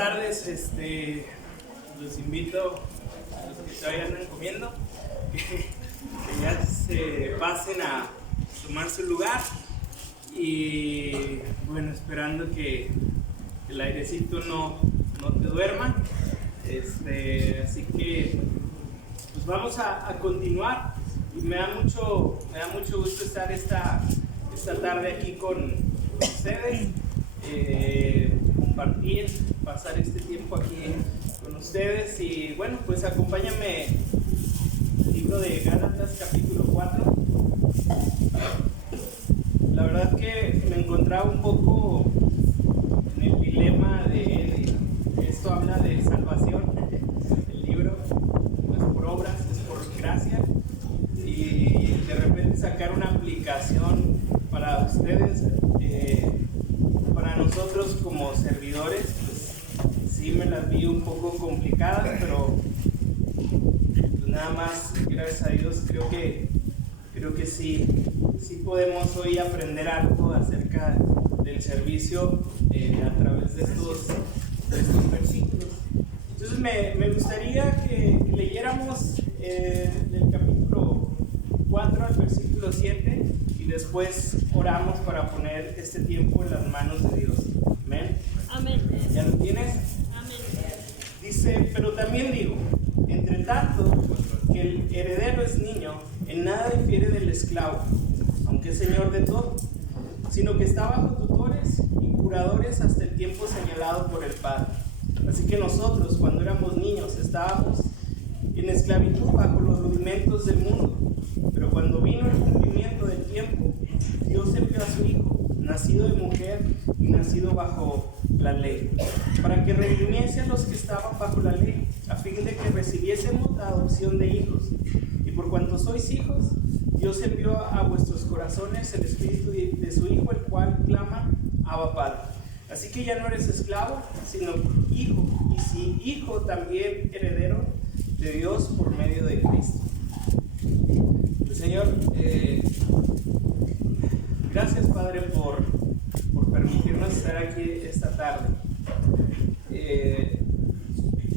tardes, los invito a los que todavía andan comiendo que ya se pasen a tomar su lugar y bueno, esperando que el airecito no te duerma, así que pues vamos a continuar y me da mucho gusto estar esta tarde aquí con ustedes. Compartir, pasar este tiempo aquí con ustedes y bueno, pues acompáñame al libro de Gálatas capítulo 4. La verdad que me encontraba un poco en el dilema de esto habla de salvación, el libro no es por obras, es por gracia, y de repente sacar una aplicación para ustedes, para nosotros como servidores, pues sí me las vi un poco complicadas, pero pues nada más, gracias a Dios, creo que sí podemos hoy aprender algo acerca del servicio a través de estos versículos. Entonces me gustaría que leyéramos del capítulo 4 al versículo 7 y después oramos para poner este tiempo en las manos de Dios. Amén. Amén. ¿Ya lo tienes? Amén. Dice, pero también digo, entre tanto que el heredero es niño, en nada difiere del esclavo, aunque es señor de todo, sino que está bajo tutores y curadores hasta el tiempo señalado por el Padre. Así que nosotros, cuando éramos niños, estábamos en esclavitud bajo los rudimentos del mundo. Pero cuando vino el cumplimiento del tiempo, Dios envió a su Hijo, nacido de mujer y nacido bajo la ley, para que redimiese a los que estaban bajo la ley, a fin de que recibiésemos la adopción de hijos. Y por cuanto sois hijos, Dios envió a vuestros corazones el espíritu de su Hijo, el cual clama, Abba Padre. Así que ya no eres esclavo, sino hijo, y si hijo, también heredero de Dios por medio de Cristo. Señor, gracias Padre por permitirnos estar aquí esta tarde.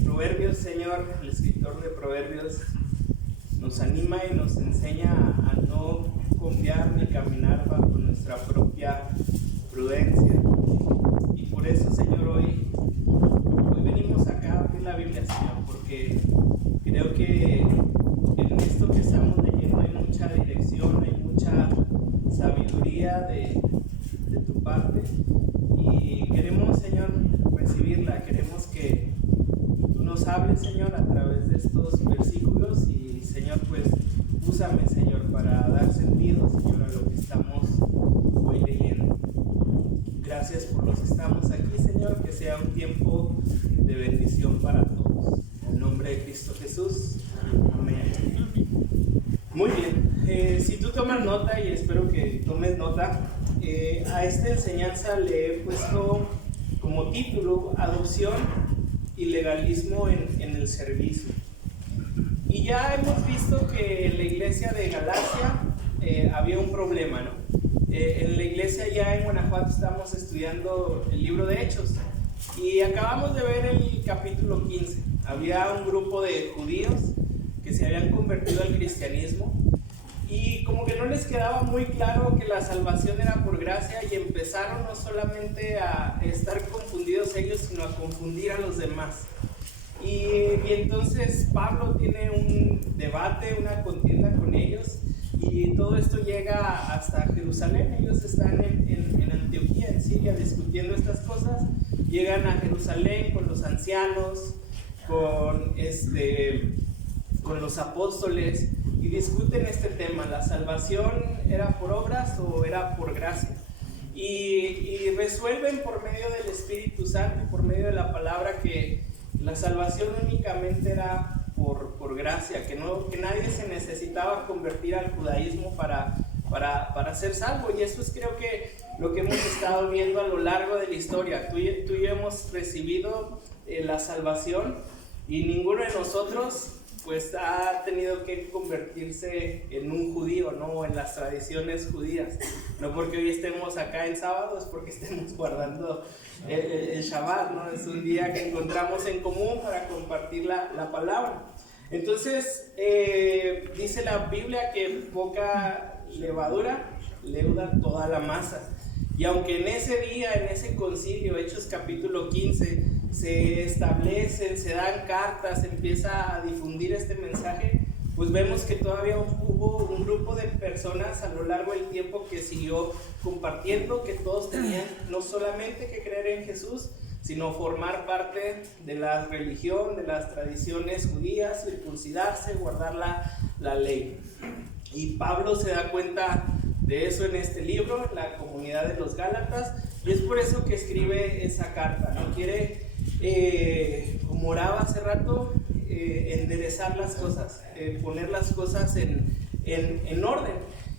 Proverbios, Señor, el escritor de Proverbios nos anima y nos enseña a no confiar ni caminar bajo nuestra propia prudencia. Y por eso, Señor, hoy venimos acá a abrir la Biblia, Señor, porque creo que en esto que estamos leyendo hay mucha dirección, hay mucha sabiduría de tu parte y queremos, Señor, recibirla, queremos que tú nos hables, Señor, a través de estos versículos y, Señor, pues úsame, Señor, para dar sentido, Señor, a lo que estamos hoy leyendo. Gracias por los que estamos aquí, Señor, que sea un tiempo de bendición para todos. En el nombre de Cristo Jesús. Amén. Muy bien, si tú tomas nota, y espero que tomes nota, a esta enseñanza le he puesto como título Adopción y legalismo en el servicio. Y ya hemos visto que en la iglesia de Galacia había un problema, ¿no? En la iglesia ya en Guanajuato estamos estudiando el libro de Hechos y acabamos de ver el capítulo 15. Había un grupo de judíos que se habían convertido al cristianismo y como que no les quedaba muy claro que la salvación era por gracia y empezaron no solamente a estar confundidos ellos, sino a confundir a los demás. Y entonces Pablo tiene un debate, una contienda con ellos y todo esto llega hasta Jerusalén. Ellos están en Antioquía, en Siria, discutiendo estas cosas. Llegan a Jerusalén con los ancianos, con los apóstoles y discuten este tema: ¿la salvación era por obras o era por gracia? Y resuelven por medio del Espíritu Santo, por medio de la palabra, que la salvación únicamente era por gracia, que nadie se necesitaba convertir al judaísmo para ser salvo. Y eso es, creo que, lo que hemos estado viendo a lo largo de la historia. Tú y yo hemos recibido la salvación y ninguno de nosotros pues ha tenido que convertirse en un judío, ¿no? En las tradiciones judías. No porque hoy estemos acá en sábado, es porque estemos guardando el Shabbat, ¿no? Es un día que encontramos en común para compartir la palabra. Entonces, dice la Biblia que poca levadura leuda toda la masa. Y aunque en ese día, en ese concilio, Hechos capítulo 15, se establecen, se dan cartas, se empieza a difundir este mensaje, pues vemos que todavía hubo un grupo de personas a lo largo del tiempo que siguió compartiendo, que todos tenían no solamente que creer en Jesús, sino formar parte de la religión, de las tradiciones judías, circuncidarse, guardar la ley. Y Pablo se da cuenta de eso en este libro, en la comunidad de los Gálatas, y es por eso que escribe esa carta, ¿no? Quiere, como oraba hace rato, enderezar las cosas, poner las cosas en orden.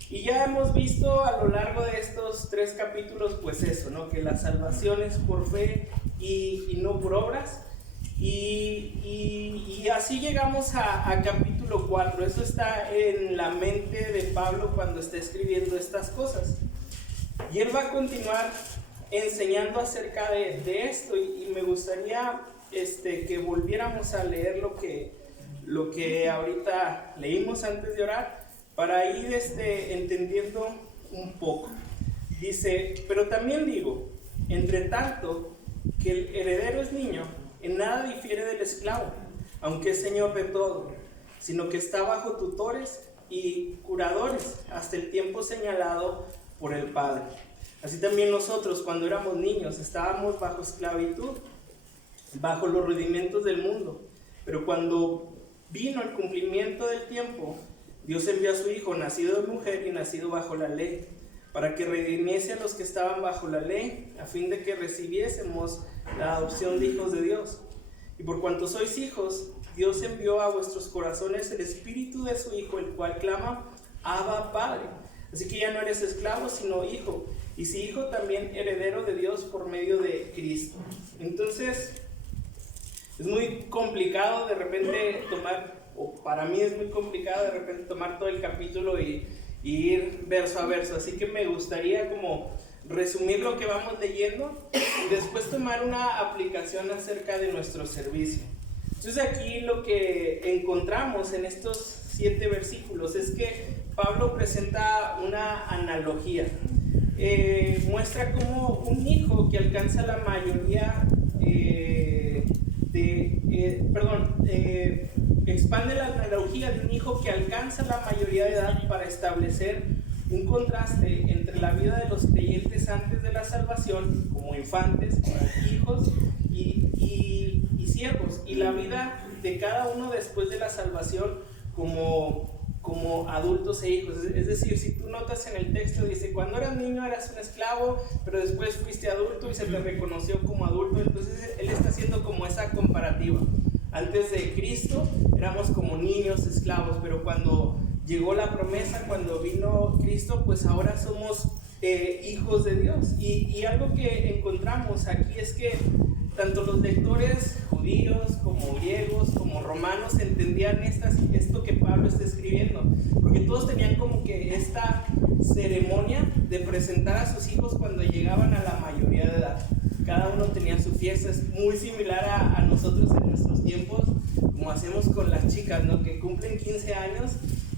Y ya hemos visto a lo largo de estos 3 capítulos, pues eso, ¿no? Que la salvación es por fe y no por obras. Y así llegamos a capítulo 4. Eso está en la mente de Pablo cuando está escribiendo estas cosas. Y él va a continuar enseñando acerca de esto. Y me gustaría que volviéramos a leer lo que ahorita leímos antes de orar, para ir entendiendo un poco. Dice: pero también digo, entre tanto que el heredero es niño, en nada difiere del esclavo, aunque es señor de todo, sino que está bajo tutores y curadores hasta el tiempo señalado por el Padre. Así también nosotros, cuando éramos niños, estábamos bajo esclavitud, bajo los rudimentos del mundo. Pero cuando vino el cumplimiento del tiempo, Dios envió a su Hijo, nacido de mujer y nacido bajo la ley, para que redimiese a los que estaban bajo la ley, a fin de que recibiésemos la adopción de hijos de Dios. Y por cuanto sois hijos, Dios envió a vuestros corazones el Espíritu de su Hijo, el cual clama: Abba, Padre. Así que ya no eres esclavo, sino hijo. Y si hijo, también heredero de Dios por medio de Cristo. Entonces, es muy complicado de repente tomar, o para mí es muy complicado de repente tomar todo el capítulo y ir verso a verso. Así que me gustaría como resumir lo que vamos leyendo y después tomar una aplicación acerca de nuestro servicio. Entonces aquí lo que encontramos en estos 7 versículos es que Pablo presenta una analogía. Muestra cómo un hijo que alcanza la mayoría expande la analogía de un hijo que alcanza la mayoría de edad para establecer un contraste entre la vida de los creyentes antes de la salvación, como infantes, hijos y siervos, y la vida de cada uno después de la salvación como adultos e hijos. Es decir, si tú notas en el texto, dice: cuando eras niño eras un esclavo, pero después fuiste adulto y se te reconoció como adulto. Entonces él está haciendo como esa comparativa. Antes de Cristo éramos como niños esclavos, pero cuando llegó la promesa, cuando vino Cristo, pues ahora somos hijos de Dios. Y algo que encontramos aquí es que tanto los lectores judíos como griegos como romanos entendían esto que Pablo está escribiendo, porque todos tenían como que esta ceremonia de presentar a sus hijos cuando llegaban a la mayoría de edad. Cada uno tenía su fiesta. Es muy similar a nosotros en nuestros tiempos, como hacemos con las chicas, ¿no? Que cumplen 15 años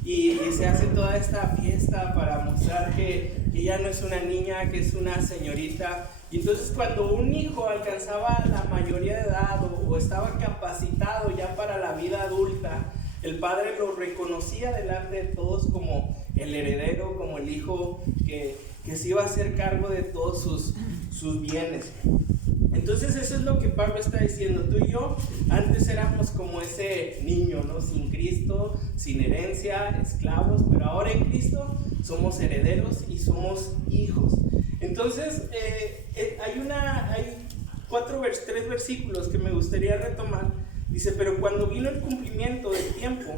y se hace toda esta fiesta para mostrar que ya no es una niña, que es una señorita. Y entonces cuando un hijo alcanzaba la mayoría de edad o estaba capacitado ya para la vida adulta, el padre lo reconocía delante de todos como el heredero, como el hijo que se iba a hacer cargo de todos sus bienes. Entonces eso es lo que Pablo está diciendo. Tú y yo antes éramos como ese niño, ¿no? Sin Cristo, sin herencia, esclavos, pero ahora en Cristo somos herederos y somos hijos. Entonces hay 3 versículos que me gustaría retomar. Dice: pero cuando vino el cumplimiento del tiempo,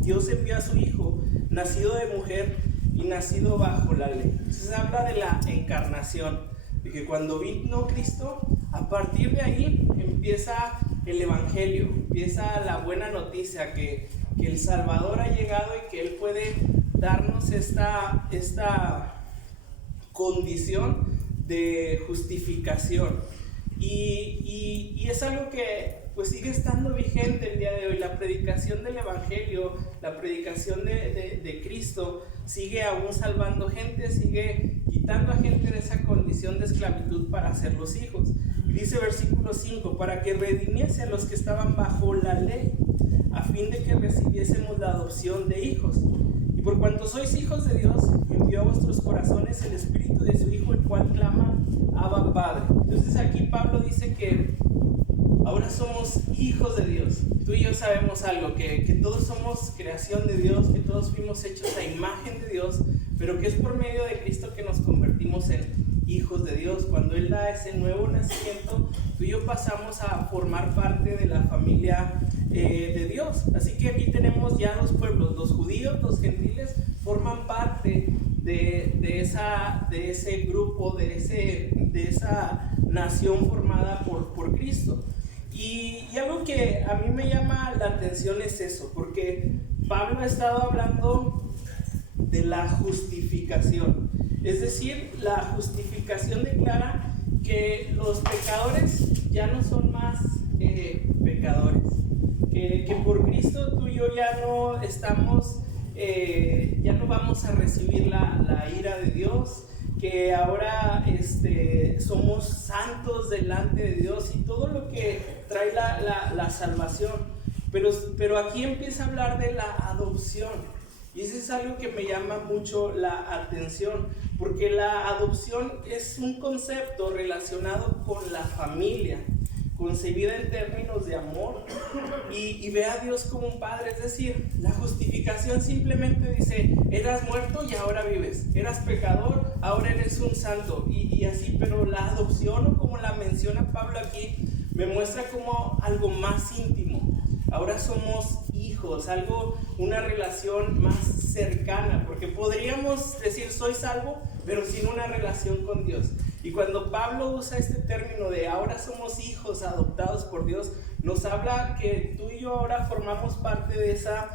Dios envió a su Hijo, nacido de mujer y nacido bajo la ley. Entonces habla de la encarnación, de que cuando vino Cristo, a partir de ahí empieza el Evangelio, empieza la buena noticia, que que el Salvador ha llegado y que Él puede darnos esta condición de justificación. Y es algo que pues sigue estando vigente el día de hoy. La predicación del Evangelio, la predicación de Cristo sigue aún salvando gente, sigue quitando a gente de esa condición de esclavitud para hacerlos hijos. Dice versículo 5, para que redimiese a los que estaban bajo la ley, a fin de que recibiésemos la adopción de hijos. Y por cuanto sois hijos de Dios, envió a vuestros corazones el Espíritu de su Hijo, el cual clama, Abba, Padre. Entonces aquí Pablo dice que ahora somos hijos de Dios. Tú y yo sabemos algo, que todos somos creación de Dios, que todos fuimos hechos a imagen de Dios, pero que es por medio de Cristo que nos convertimos en hijos de Dios. Cuando Él da ese nuevo nacimiento, tú y yo pasamos a formar parte de la familia de Dios. Así que aquí tenemos ya dos pueblos, los judíos, los gentiles, forman parte de ese grupo, de esa nación formada por Cristo. Y algo que a mí me llama la atención es eso, porque Pablo ha estado hablando de la justificación. Es decir, la justificación declara que los pecadores ya no son más pecadores, que por Cristo tú y yo ya no estamos, ya no vamos a recibir la ira de Dios, que ahora somos santos delante de Dios y todo lo que trae la salvación. Pero aquí empieza a hablar de la adopción. Y eso es algo que me llama mucho la atención, porque la adopción es un concepto relacionado con la familia, concebida en términos de amor, y ve a Dios como un padre. Es decir, la justificación simplemente dice, eras muerto y ahora vives, eras pecador, ahora eres un santo, y así. Pero la adopción, o como la menciona Pablo aquí, me muestra como algo más íntimo. Ahora somos hijos, una relación más cercana, porque podríamos decir soy salvo, pero sin una relación con Dios. Y cuando Pablo usa este término de ahora somos hijos adoptados por Dios, nos habla que tú y yo ahora formamos parte de esa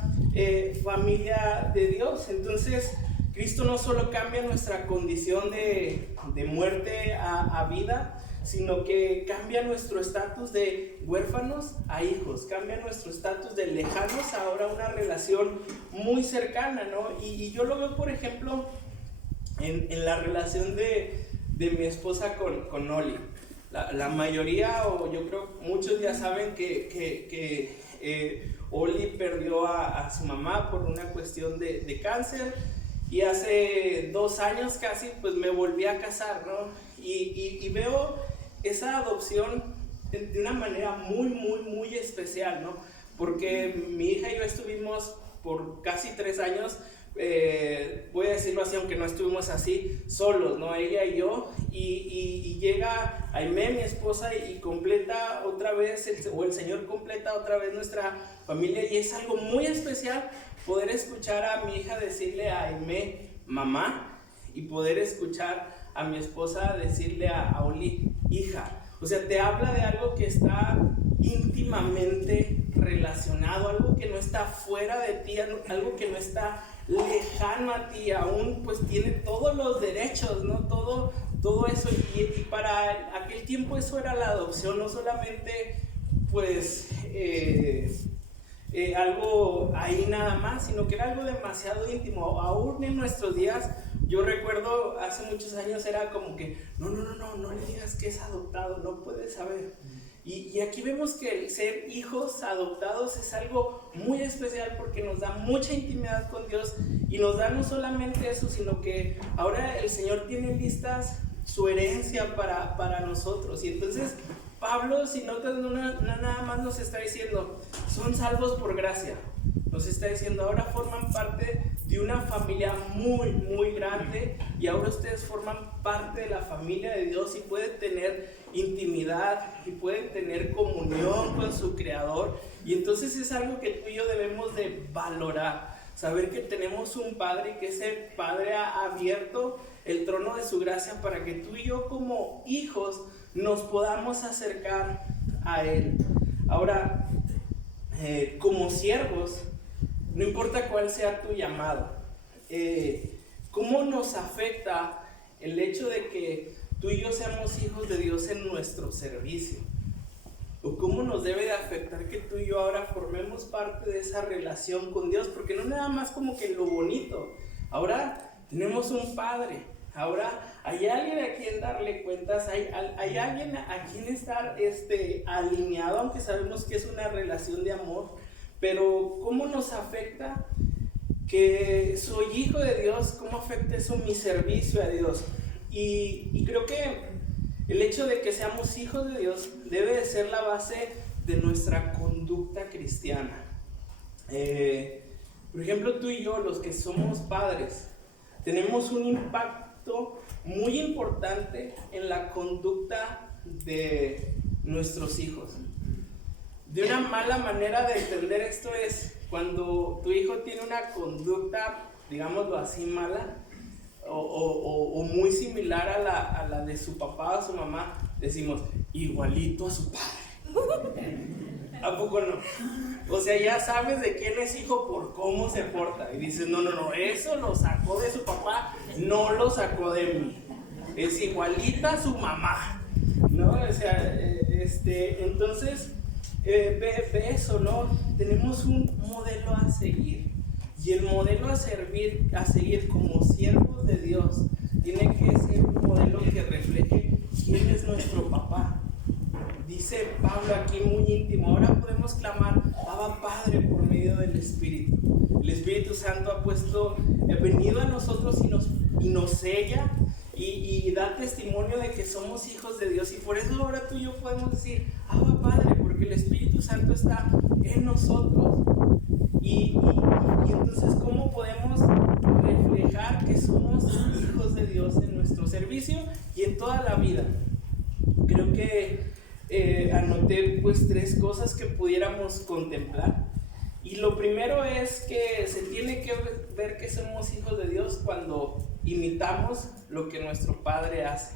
familia de Dios. Entonces, Cristo no solo cambia nuestra condición de muerte a vida, sino que cambia nuestro estatus de huérfanos a hijos, cambia nuestro estatus de lejanos a ahora una relación muy cercana, ¿no? Y yo lo veo, por ejemplo, en la relación de mi esposa con Oli. La mayoría, o yo creo muchos ya saben que Oli perdió a su mamá por una cuestión de cáncer, y hace 2 años casi pues me volví a casar, ¿no? Y veo esa adopción de una manera muy especial, ¿no? Porque mi hija y yo estuvimos por casi 3 años, voy a decirlo así, aunque no estuvimos así, solos, ¿no? Ella y yo, y llega Aimé, mi esposa, y completa otra vez, el Señor completa otra vez nuestra familia, y es algo muy especial poder escuchar a mi hija decirle a Aimé, mamá, y poder escuchar a mi esposa decirle a Oli, hija. O sea, te habla de algo que está íntimamente relacionado, algo que no está fuera de ti, algo que no está lejano a ti, aún pues tiene todos los derechos, ¿no? Todo eso, y para aquel tiempo eso era la adopción, no solamente pues algo ahí nada más, sino que era algo demasiado íntimo. Aún en nuestros días, yo recuerdo hace muchos años era como que no le digas que es adoptado, no puedes saber. Y aquí vemos que el ser hijos adoptados es algo muy especial, porque nos da mucha intimidad con Dios, y nos da no solamente eso, sino que ahora el Señor tiene listas su herencia para nosotros. Y entonces Pablo, si notas, nada más nos está diciendo son salvos por gracia, nos está diciendo ahora forman parte de una familia muy grande, y ahora ustedes forman parte de la familia de Dios, y pueden tener intimidad y pueden tener comunión con su Creador. Y entonces es algo que tú y yo debemos de valorar, saber que tenemos un Padre, y que ese Padre ha abierto el trono de su gracia para que tú y yo como hijos nos podamos acercar a Él. Ahora, como siervos, no importa cuál sea tu llamado, ¿cómo nos afecta el hecho de que tú y yo seamos hijos de Dios en nuestro servicio? ¿O cómo nos debe de afectar que tú y yo ahora formemos parte de esa relación con Dios? Porque no nada más como que lo bonito, ahora tenemos un Padre, ahora hay alguien a quien darle cuentas, hay alguien a quien estar alineado, aunque sabemos que es una relación de amor. Pero ¿cómo nos afecta que soy hijo de Dios? ¿Cómo afecta eso mi servicio a Dios? Y creo que el hecho de que seamos hijos de Dios debe de ser la base de nuestra conducta cristiana. Por ejemplo, tú y yo, los que somos padres, tenemos un impacto muy importante en la conducta de nuestros hijos. De una mala manera de entender esto es cuando tu hijo tiene una conducta, digámoslo así, mala o muy similar a la de su papá o su mamá, decimos, igualito a su padre. ¿A poco no? O sea, ya sabes de quién es hijo por cómo se porta. Y dices, no, eso lo sacó de su papá, no lo sacó de mí. Es igualita a su mamá, ¿no? O sea, entonces... ve eso, ¿no? Tenemos un modelo a seguir, y el modelo a seguir como siervos de Dios tiene que ser un modelo que refleje quién es nuestro papá. Dice Pablo aquí muy íntimo, ahora podemos clamar Abba Padre por medio del Espíritu. El Espíritu Santo ha venido a nosotros y nos sella y da testimonio de que somos hijos de Dios, y por eso ahora tú y yo podemos decir Abba Padre, porque el Espíritu Santo está en nosotros. Y entonces, ¿cómo podemos reflejar que somos hijos de Dios en nuestro servicio y en toda la vida? Creo que anoté pues 3 cosas que pudiéramos contemplar. Y lo primero es que se tiene que ver que somos hijos de Dios cuando imitamos lo que nuestro Padre hace.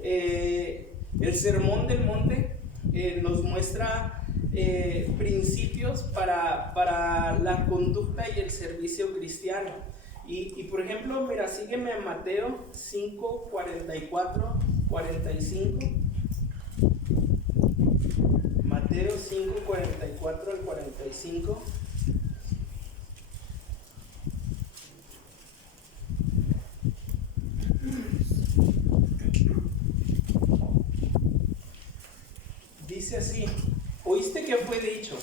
El Sermón del Monte nos muestra principios para la conducta y el servicio cristiano. Y por ejemplo, mira, sígueme a Mateo 5, 44, 45. Mateo 5, 44 al 45. Dice así: oíste que fue dicho,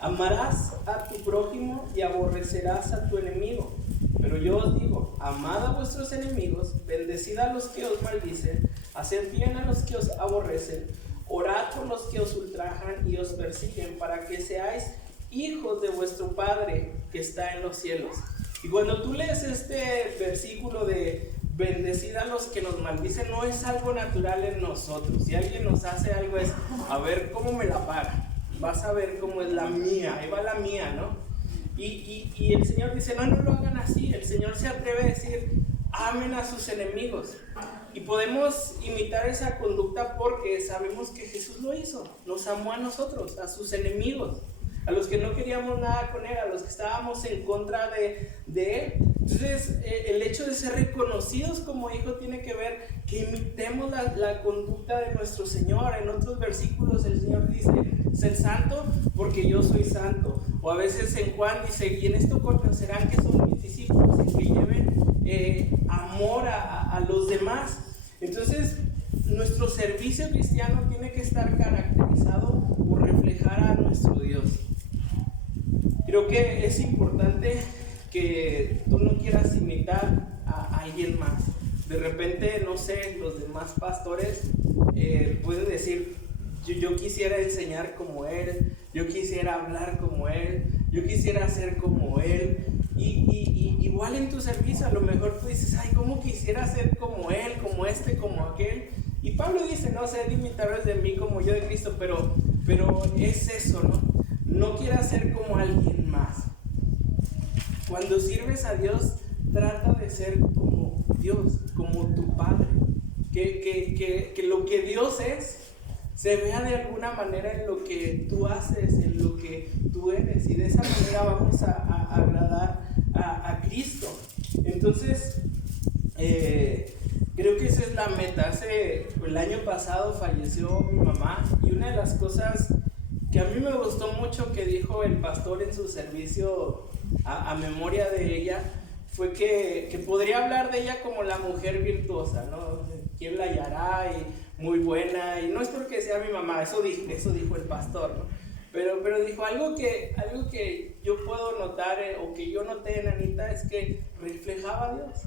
amarás a tu prójimo y aborrecerás a tu enemigo. Pero yo os digo, amad a vuestros enemigos, bendecid a los que os maldicen, haced bien a los que os aborrecen, orad por los que os ultrajan y os persiguen, para que seáis hijos de vuestro Padre que está en los cielos. Y cuando tú lees este versículo de bendecid a los que nos maldicen, no es algo natural en nosotros. Si alguien nos hace algo es, a ver cómo me la paga, vas a ver cómo es la mía, ahí va la mía, ¿no? Y el Señor dice, no lo hagan así. El Señor se atreve a decir, amen a sus enemigos. Y podemos imitar esa conducta porque sabemos que Jesús lo hizo. Nos amó a nosotros, a sus enemigos, a los que no queríamos nada con Él, a los que estábamos en contra de Él. Entonces, el hecho de ser reconocidos como hijos tiene que ver que imitemos la conducta de nuestro Señor. En otros versículos el Señor dice, sed santo porque yo soy santo. O a veces en Juan dice, y en esto conocerán que son mis discípulos, en que lleven amor a los demás. Entonces, nuestro servicio cristiano tiene que estar caracterizado por reflejar a nuestro Dios. Creo que es importante que tú no quieras imitar a alguien más. De repente, no sé, los demás pastores pueden decir, yo quisiera enseñar como él, yo quisiera hablar como él, yo quisiera ser como él. Y igual en tu servicio a lo mejor tú dices, ay, ¿cómo quisiera ser como él, como este, como aquel? Y Pablo dice, no, sed imitadores de mí como yo de Cristo, pero es eso, ¿no? No quieras ser como alguien más. Cuando sirves a Dios, trata de ser como Dios, como tu Padre. Que lo que Dios es, se vea de alguna manera en lo que tú haces, en lo que tú eres, y de esa manera vamos a agradar a Cristo. Entonces, creo que esa es la meta. El año pasado falleció mi mamá, y una de las cosas que a mí me gustó mucho que dijo el pastor en su servicio a memoria de ella fue que podría hablar de ella como la mujer virtuosa, ¿no? ¿Quién la hallará? Y muy buena, y no es porque sea mi mamá, eso dijo el pastor, ¿no? Pero dijo algo que yo puedo notar, o que yo noté en Anita, es que reflejaba a Dios,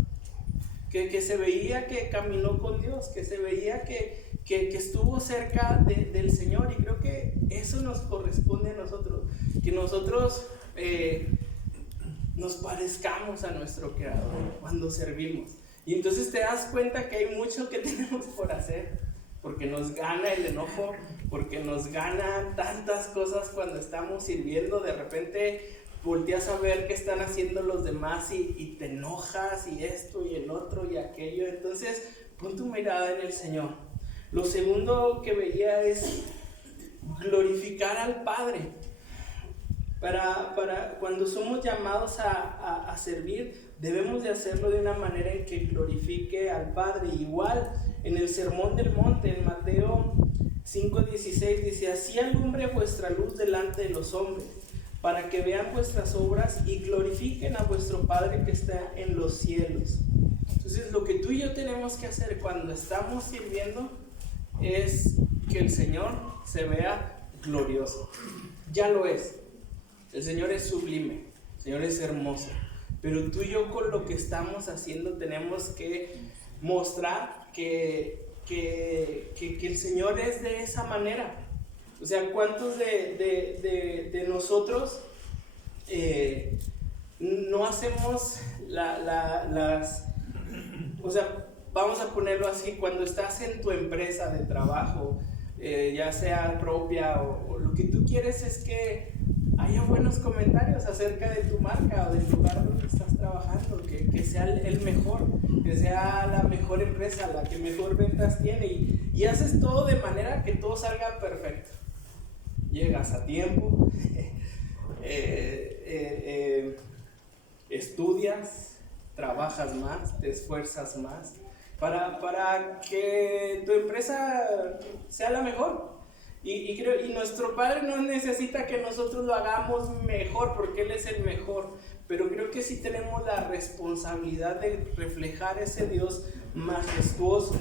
que se veía que caminó con Dios, que se veía que estuvo cerca del Señor, y creo que eso nos corresponde a nosotros, que nosotros nos parezcamos a nuestro Creador cuando servimos. Y entonces te das cuenta que hay mucho que tenemos por hacer, porque nos gana el enojo, porque nos ganan tantas cosas cuando estamos sirviendo. De repente volteas a ver qué están haciendo los demás y te enojas, y esto y el otro y aquello. Entonces pon tu mirada en el Señor. Lo segundo que veía es glorificar al Padre. Para cuando somos llamados a servir, debemos de hacerlo de una manera en que glorifique al Padre. Igual en el Sermón del Monte, en Mateo 5:16, dice: así alumbre vuestra luz delante de los hombres, para que vean vuestras obras y glorifiquen a vuestro Padre que está en los cielos. Entonces, lo que tú y yo tenemos que hacer cuando estamos sirviendo es que el Señor se vea glorioso. Ya lo es. El Señor es sublime, el Señor es hermoso, pero tú y yo con lo que estamos haciendo tenemos que mostrar que el Señor es de esa manera. O sea, ¿cuántos de nosotros no hacemos o sea, vamos a ponerlo así, cuando estás en tu empresa de trabajo, ya sea propia o lo que tú quieres es que haya buenos comentarios acerca de tu marca o del lugar donde estás trabajando, que sea el mejor, que sea la mejor empresa, la que mejor ventas tiene, y haces todo de manera que todo salga perfecto. Llegas a tiempo, estudias, trabajas más, te esfuerzas más para que tu empresa sea la mejor. Y nuestro Padre no necesita que nosotros lo hagamos mejor, porque Él es el mejor, pero creo que sí tenemos la responsabilidad de reflejar ese Dios majestuoso.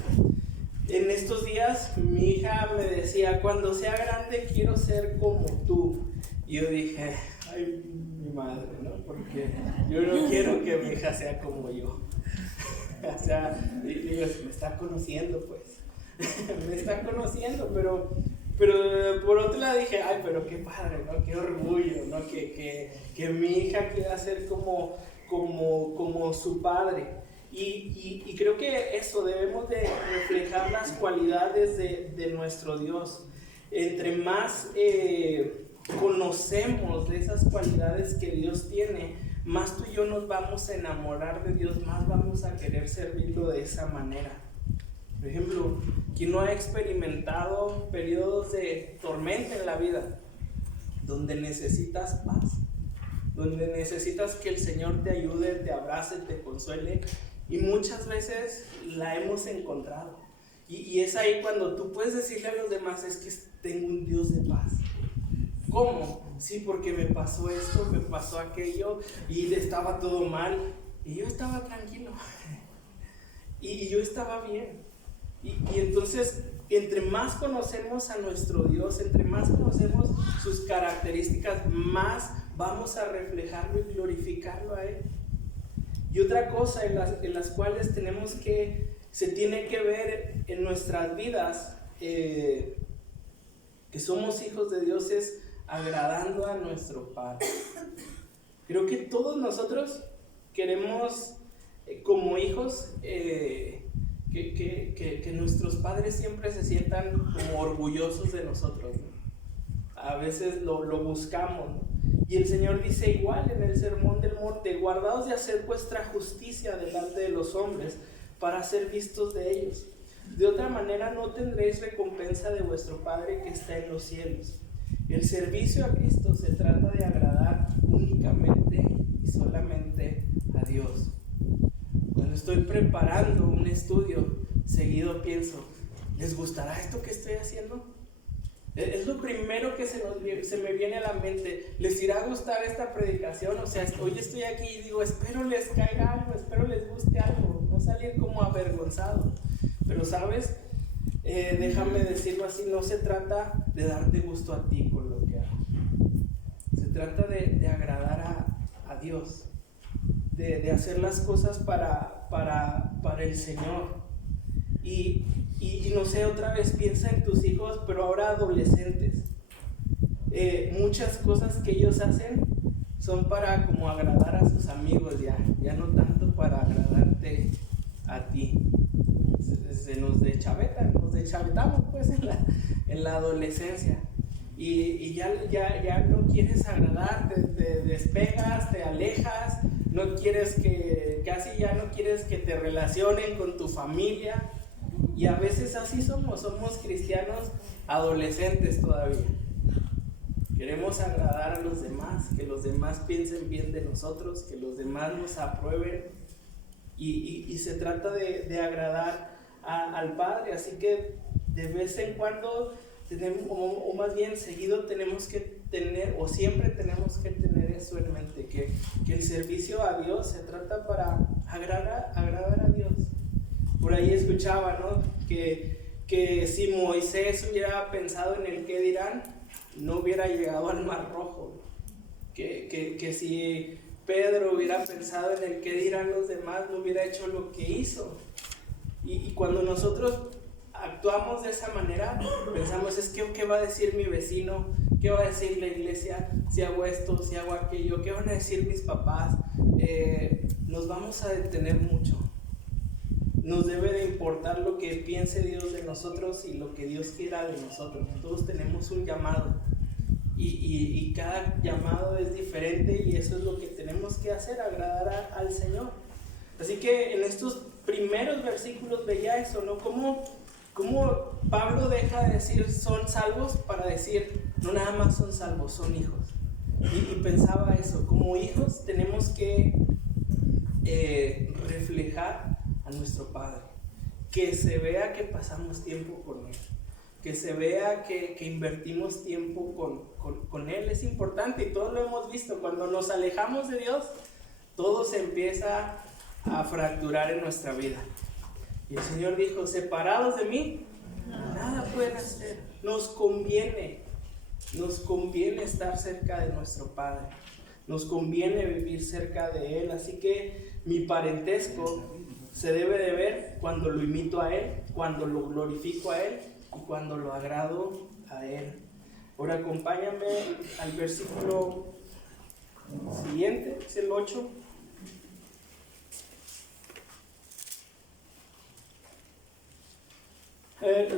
En estos días mi hija me decía: cuando sea grande quiero ser como tú. Y yo dije: ay, mi madre, ¿no? Porque yo no quiero que mi hija sea como yo. O sea, digo, me está conociendo, pues. Me está conociendo, pero por otro lado dije: ay, pero qué padre, ¿no? Qué orgullo, ¿no? Que mi hija quiera ser como su padre. Y creo que eso, debemos de reflejar las cualidades de nuestro Dios. Entre más conocemos de esas cualidades que Dios tiene, más tú y yo nos vamos a enamorar de Dios, más vamos a querer servirlo de esa manera. Por ejemplo, ¿quién no ha experimentado periodos de tormenta en la vida? Donde necesitas paz, donde necesitas que el Señor te ayude, te abrace, te consuele, y muchas veces la hemos encontrado. Y es ahí cuando tú puedes decirle a los demás: es que tengo un Dios de paz. ¿Cómo? Sí, porque me pasó esto, me pasó aquello, y estaba todo mal, y yo estaba tranquilo, y yo estaba bien. Y entonces, entre más conocemos a nuestro Dios, entre más conocemos sus características, más vamos a reflejarlo y glorificarlo a Él. Y otra cosa en las cuales se tiene que ver en nuestras vidas, que somos hijos de Dios, es agradando a nuestro Padre. Creo que todos nosotros queremos, como hijos, que nuestros padres siempre se sientan como orgullosos de nosotros, ¿no? A veces lo buscamos, ¿no? Y el Señor dice igual en el Sermón del Monte: guardaos de hacer vuestra justicia delante de los hombres, para ser vistos de ellos. De otra manera no tendréis recompensa de vuestro Padre que está en los cielos. El servicio a Cristo se trata de agradar únicamente y solamente a Dios. Cuando estoy preparando un estudio, seguido pienso, ¿les gustará esto que estoy haciendo? Es lo primero que se me viene a la mente. ¿Les irá a gustar esta predicación? O sea, hoy estoy aquí y digo, espero les caiga algo, espero les guste algo, no salir como avergonzado. Pero sabes, déjame decirlo así, no se trata de darte gusto a ti con lo que hago. Se trata de agradar a Dios, de hacer las cosas para el Señor. Y no sé, otra vez piensa en tus hijos, pero ahora adolescentes. Muchas cosas que ellos hacen son para como agradar a sus amigos, ya no tanto para agradarte a ti. Se nos deschavetamos pues en la adolescencia. Y ya no quieres agradar, te despegas, te alejas, casi ya no quieres que te relacionen con tu familia. Y a veces así somos cristianos adolescentes todavía. Queremos agradar a los demás, que los demás piensen bien de nosotros, que los demás nos aprueben. Y se trata de agradar al Padre. Así que de vez en cuando, o más bien seguido, tenemos que tener, o siempre tenemos que tener eso en mente, que el servicio a Dios se trata para agradar a Dios. Por ahí escuchaba, ¿no?, que si Moisés hubiera pensado en el qué dirán, no hubiera llegado al Mar Rojo. Que si Pedro hubiera pensado en el qué dirán los demás, no hubiera hecho lo que hizo. Y cuando nosotros actuamos de esa manera, pensamos, es que ¿qué va a decir mi vecino? ¿Qué va a decir la iglesia si hago esto, si hago aquello? ¿Qué van a decir mis papás? Nos vamos a detener mucho. Nos debe de importar lo que piense Dios de nosotros y lo que Dios quiera de nosotros. Todos tenemos un llamado y cada llamado es diferente, y eso es lo que tenemos que hacer, agradar al Señor. Así que en estos primeros versículos veía eso, ¿no? Cómo Pablo deja de decir son salvos para decir no nada más son salvos, son hijos. Y pensaba eso, como hijos tenemos que reflejar a nuestro Padre, que se vea que pasamos tiempo con Él, que se vea que invertimos tiempo con Él. Es importante, y todos lo hemos visto, cuando nos alejamos de Dios, todo se empieza a fracturar en nuestra vida. Y el Señor dijo, separados de mí, nada pueden hacer. Nos conviene estar cerca de nuestro Padre, nos conviene vivir cerca de Él. Así que mi parentesco se debe de ver cuando lo imito a Él, cuando lo glorifico a Él y cuando lo agrado a Él. Ahora acompáñame al versículo siguiente, es el 8.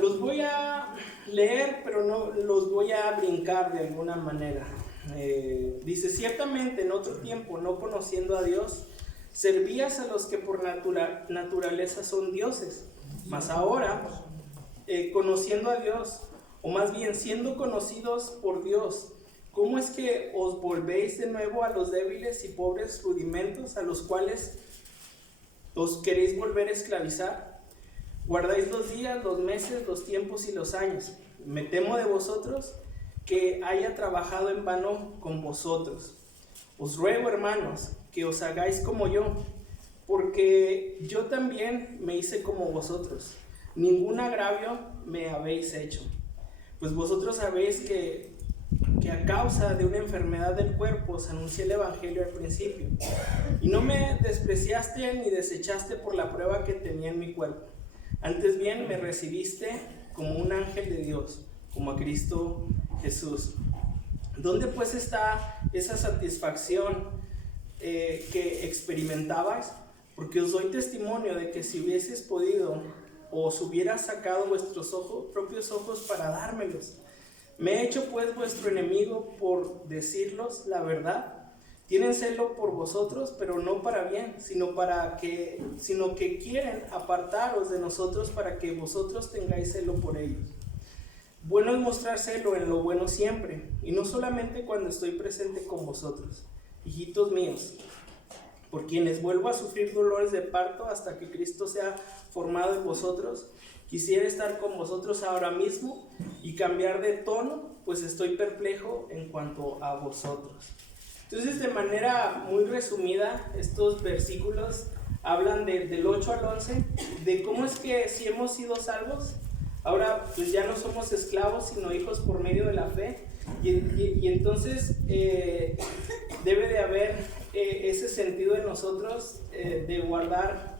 Los voy a leer, pero no los voy a brincar de alguna manera. Dice, ciertamente en otro tiempo, no conociendo a Dios, servías a los que por naturaleza son dioses, mas ahora, conociendo a Dios, o más bien siendo conocidos por Dios, ¿cómo es que os volvéis de nuevo a los débiles y pobres rudimentos a los cuales os queréis volver a esclavizar? Guardáis los días, los meses, los tiempos y los años. Me temo de vosotros que haya trabajado en vano con vosotros. Os ruego, hermanos, que os hagáis como yo, porque yo también me hice como vosotros. Ningún agravio me habéis hecho. Pues vosotros sabéis que a causa de una enfermedad del cuerpo os anuncié el evangelio al principio, y no me despreciaste ni desechaste por la prueba que tenía en mi cuerpo. Antes bien me recibiste como un ángel de Dios, como a Cristo Jesús. ¿Dónde pues está esa satisfacción que experimentabais? Porque os doy testimonio de que si hubieses podido, os hubiera sacado vuestros propios ojos para dármelos. Me he hecho pues vuestro enemigo por decirlos la verdad. Tienen celo por vosotros, pero no para bien, sino que quieren apartaros de nosotros para que vosotros tengáis celo por ellos. Bueno es mostrar celo en lo bueno siempre, y no solamente cuando estoy presente con vosotros, hijitos míos, por quienes vuelvo a sufrir dolores de parto hasta que Cristo sea formado en vosotros. Quisiera estar con vosotros ahora mismo y cambiar de tono, pues estoy perplejo en cuanto a vosotros. Entonces, de manera muy resumida, estos versículos hablan del 8 al 11, de cómo es que si hemos sido salvos, ahora pues ya no somos esclavos, sino hijos por medio de la fe. Y entonces debe de haber ese sentido en nosotros de guardar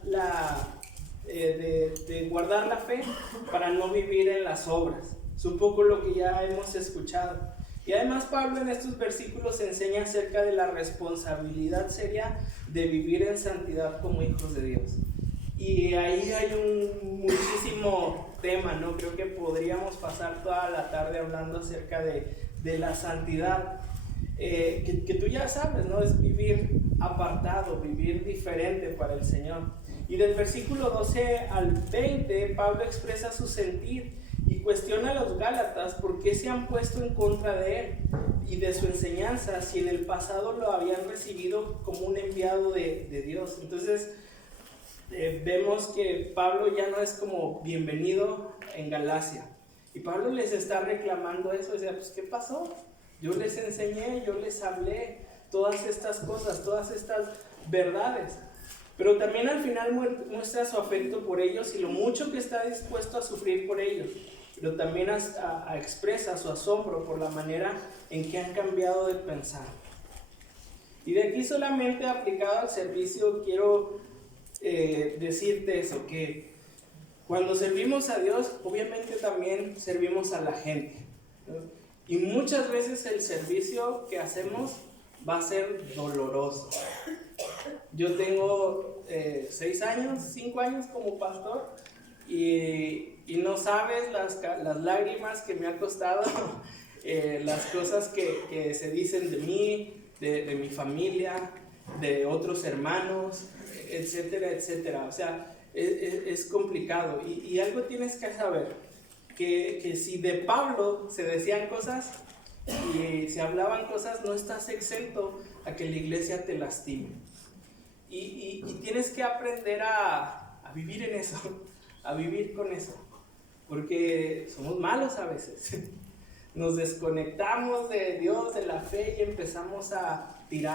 de guardar la fe para no vivir en las obras. Es un poco lo que ya hemos escuchado. Y además Pablo en estos versículos enseña acerca de la responsabilidad seria de vivir en santidad como hijos de Dios. Y ahí hay un muchísimo tema, ¿no? Creo que podríamos pasar toda la tarde hablando acerca de la santidad, que tú ya sabes, ¿no? Es vivir apartado, vivir diferente para el Señor. Y del versículo 12 al 20, Pablo expresa su sentir y cuestiona a los Gálatas por qué se han puesto en contra de él y de su enseñanza, si en el pasado lo habían recibido como un enviado de Dios. Entonces, vemos que Pablo ya no es como bienvenido en Galacia. Y Pablo les está reclamando eso, o sea, pues ¿qué pasó? Yo les enseñé, yo les hablé todas estas cosas, todas estas verdades. Pero también al final muestra su afecto por ellos y lo mucho que está dispuesto a sufrir por ellos. Pero también expresa su asombro por la manera en que han cambiado de pensar. Y de aquí solamente aplicado al servicio quiero decirte eso, que cuando servimos a Dios, obviamente también servimos a la gente, ¿no? Y muchas veces el servicio que hacemos va a ser doloroso. Yo tengo 5 años como pastor y no sabes las lágrimas que me ha costado, las cosas que se dicen de mí, de mi familia, de otros hermanos, etcétera, etcétera. O sea, es complicado. Y algo tienes que saber, que si de Pablo se decían cosas y se hablaban cosas, no estás exento a que la iglesia te lastime. Y tienes que aprender a vivir en eso, a vivir con eso, porque somos malos a veces. Nos desconectamos de Dios, de la fe, y empezamos a